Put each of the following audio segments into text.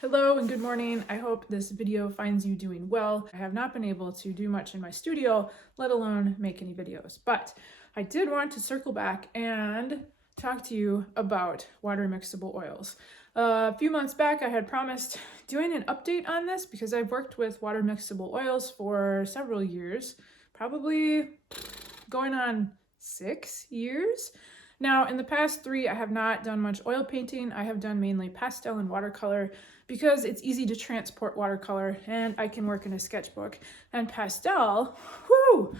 Hello and good morning. I hope this video finds you doing well. I have not been able to do much in my studio, let alone make any videos, but I did want to circle back and talk to you about water mixable oils. A few months back, I had promised doing an update on this because I've worked with water mixable oils for several years, probably going on 6 years. Now, in the past 3, I have not done much oil painting. I have done mainly pastel and watercolor because it's easy to transport watercolor and I can work in a sketchbook. And pastel, whoo!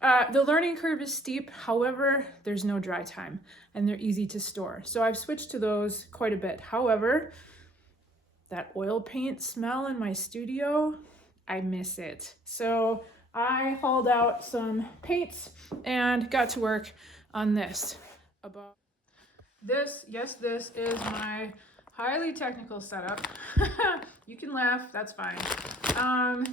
The learning curve is steep, however, there's no dry time and they're easy to store. So I've switched to those quite a bit. However, that oil paint smell in my studio, I miss it. So I hauled out some paints and got to work on this. This is my highly technical setup. You can laugh, that's fine. I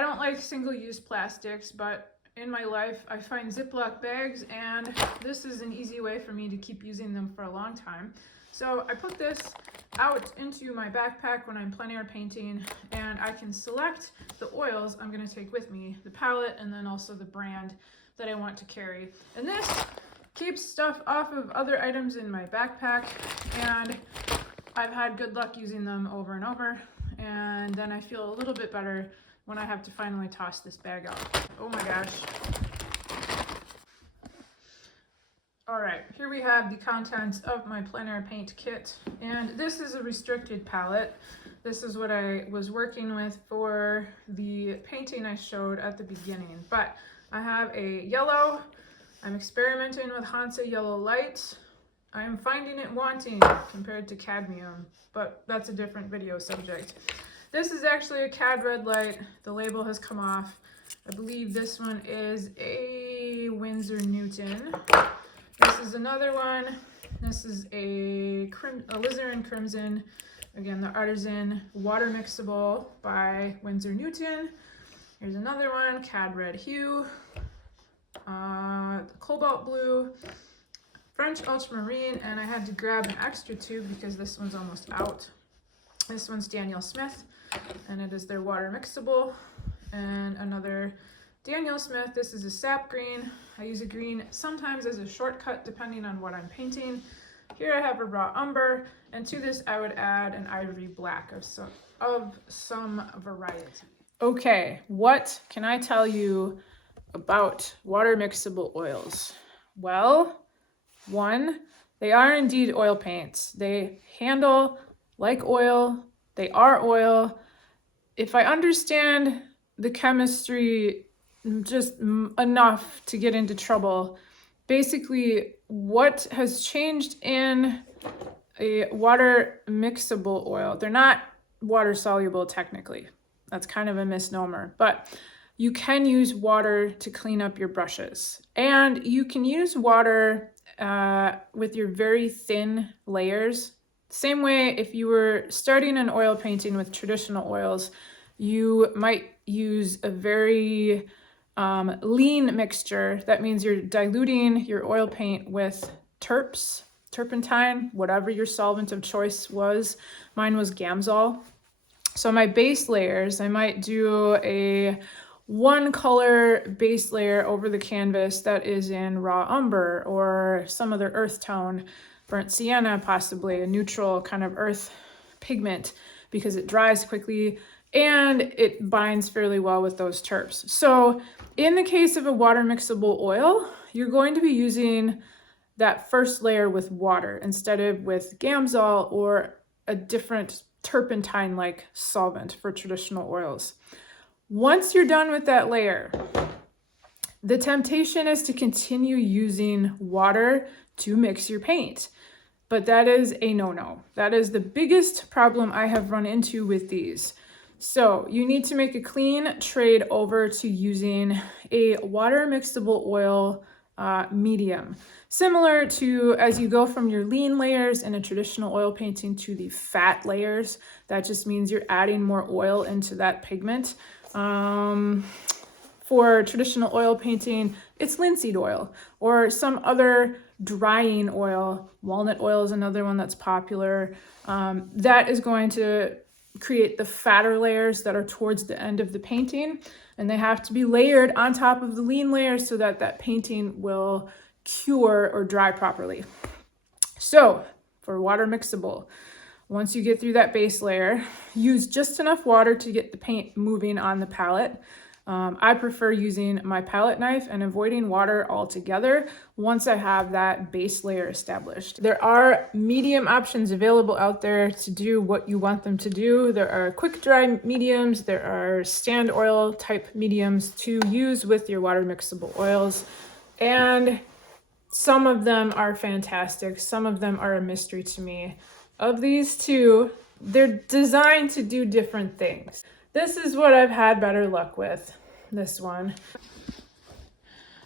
don't like single-use plastics, but in my life I find Ziploc bags and this is an easy way for me to keep using them for a long time. So I put this out into my backpack when I'm plein air painting and I can select the oils I'm going to take with me, the palette, and then also the brand that I want to carry. And this keeps stuff off of other items in my backpack, and I've had good luck using them over and over, and then I feel a little bit better when I have to finally toss this bag out. Oh my gosh. All right, here we have the contents of my plein air paint kit, and this is a restricted palette. This is what I was working with for the painting I showed at the beginning, but I have a yellow. I'm experimenting with Hansa Yellow Light. I am finding it wanting compared to cadmium, but that's a different video subject. This is actually a cad red light. The label has come off. I believe this one is a Winsor Newton. This is another one. This is a alizarin crimson. Again, the artisan Water-mixable by Winsor Newton. Here's another one, cad red hue. Cobalt blue, French ultramarine, and I had to grab an extra tube because this one's almost out. This one's Daniel Smith, and it is their water mixable. And another Daniel Smith, this is a sap green. I use a green sometimes as a shortcut depending on what I'm painting. Here I have a raw umber, and to this I would add an ivory black of some variety. Okay, what can I tell you about water mixable oils? Well, one, they are indeed oil paints. They handle like oil. They are oil. If I understand the chemistry just enough to get into trouble, basically what has changed in a water mixable oil, they're not water soluble technically. That's kind of a misnomer, but you can use water to clean up your brushes, and you can use water with your very thin layers. Same way if you were starting an oil painting with traditional oils, you might use a very lean mixture. That means you're diluting your oil paint with turpentine, whatever your solvent of choice was. Mine was Gamsol. So my base layers, I might do a one color base layer over the canvas that is in raw umber or some other earth tone, burnt sienna, possibly a neutral kind of earth pigment, because it dries quickly and it binds fairly well with those terps. So in the case of a water mixable oil, you're going to be using that first layer with water instead of with Gamsol or a different turpentine-like solvent for traditional oils. Once you're done with that layer, the temptation is to continue using water to mix your paint. But that is a no-no. That is the biggest problem I have run into with these. So you need to make a clean trade over to using a water mixable oil medium. Similar to as you go from your lean layers in a traditional oil painting to the fat layers. That just means you're adding more oil into that pigment. For traditional oil painting, it's linseed oil or some other drying oil. Walnut oil is another one that's popular. That is going to create the fatter layers that are towards the end of the painting, and they have to be layered on top of the lean layer so that that painting will cure or dry properly. So for water mixable, once you get through that base layer, use just enough water to get the paint moving on the palette. I prefer using my palette knife and avoiding water altogether once I have that base layer established. There are medium options available out there to do what you want them to do. There are quick dry mediums, there are stand oil type mediums to use with your water mixable oils, and some of them are fantastic. Some of them are a mystery to me. Of these two, they're designed to do different things. This is what I've had better luck with, this one.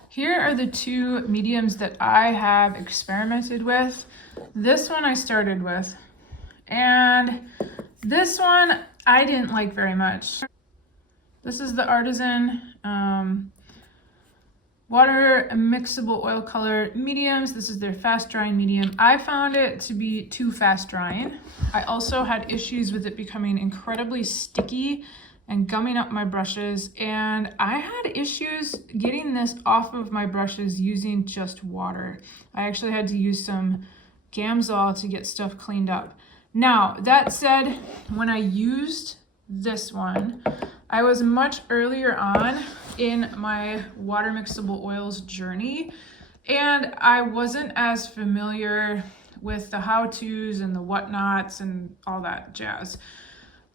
Here are the two mediums that I have experimented with. This one I started with, and this one I didn't like very much. This is the Artisan water mixable oil color mediums. This is their fast drying medium. I found it to be too fast drying. I also had issues with it becoming incredibly sticky and gumming up my brushes, and I had issues getting this off of my brushes using just water. I actually had to use some Gamsol to get stuff cleaned up. Now, that said, when I used this one, I was much earlier on in my water mixable oils journey, and I wasn't as familiar with the how-tos and the whatnots and all that jazz.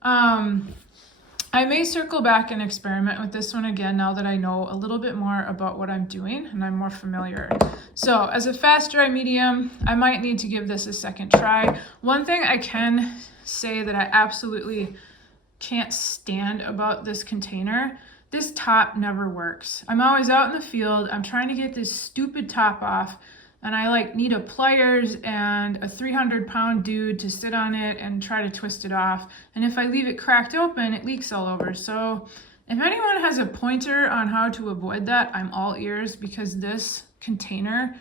I may circle back and experiment with this one again now that I know a little bit more about what I'm doing and I'm more familiar. So as a fast dry medium, I might need to give this a second try. One thing I can say that I absolutely can't stand about this container, this top never works. I'm always out in the field, I'm trying to get this stupid top off, and I need a pliers and a 300-pound dude to sit on it and try to twist it off. And if I leave it cracked open, it leaks all over. So if anyone has a pointer on how to avoid that, I'm all ears, because this container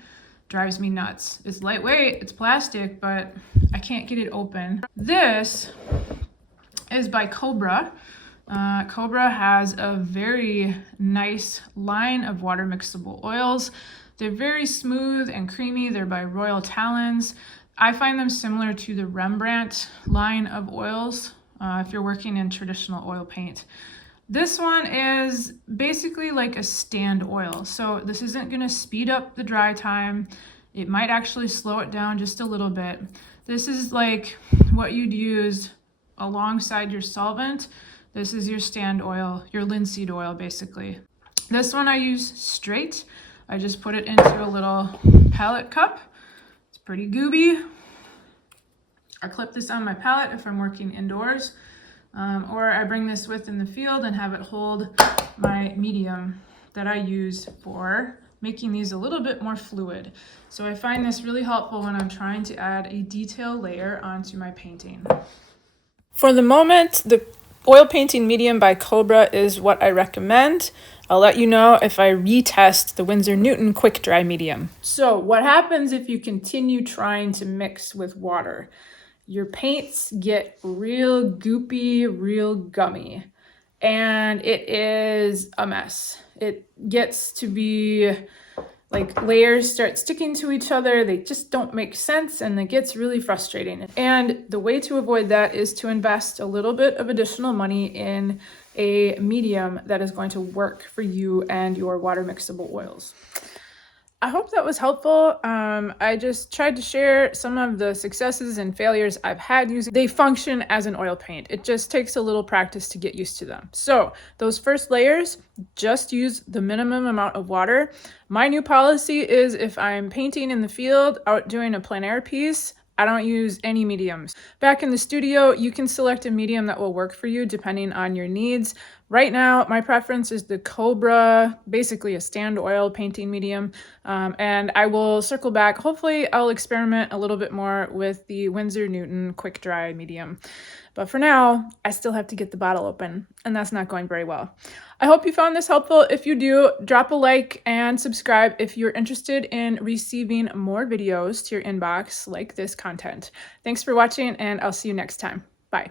drives me nuts. It's lightweight, it's plastic, but I can't get it open. This is by Cobra. Cobra has a very nice line of water mixable oils. They're very smooth and creamy. They're by Royal Talons. I find them similar to the Rembrandt line of oils if you're working in traditional oil paint. This one is basically like a stand oil. So this isn't going to speed up the dry time. It might actually slow it down just a little bit. This is like what you'd use alongside your solvent. This is your stand oil, your linseed oil basically. This one I use straight. I just put it into a little palette cup. It's pretty gooby. I clip this on my palette if I'm working indoors, or I bring this with in the field and have it hold my medium that I use for making these a little bit more fluid. So I find this really helpful when I'm trying to add a detail layer onto my painting. For the moment, the oil painting medium by Cobra is what I recommend. I'll let you know if I retest the Winsor Newton quick dry medium. So what happens if you continue trying to mix with water? Your paints get real goopy, real gummy, and it is a mess. It gets to be like layers start sticking to each other. They just don't make sense, and it gets really frustrating. And the way to avoid that is to invest a little bit of additional money in a medium that is going to work for you and your water mixable oils. I hope that was helpful. I just tried to share some of the successes and failures I've had using. They function as an oil paint. It just takes a little practice to get used to them. So those first layers, just use the minimum amount of water. My new policy is if I'm painting in the field out doing a plein air piece, I don't use any mediums. Back in the studio, you can select a medium that will work for you depending on your needs. Right now, my preference is the Cobra, basically a stand oil painting medium. And I will circle back. Hopefully, I'll experiment a little bit more with the Winsor Newton quick dry medium. But for now, I still have to get the bottle open, and that's not going very well. I hope you found this helpful. If you do, drop a like and subscribe if you're interested in receiving more videos to your inbox like this content. Thanks for watching, and I'll see you next time. Bye.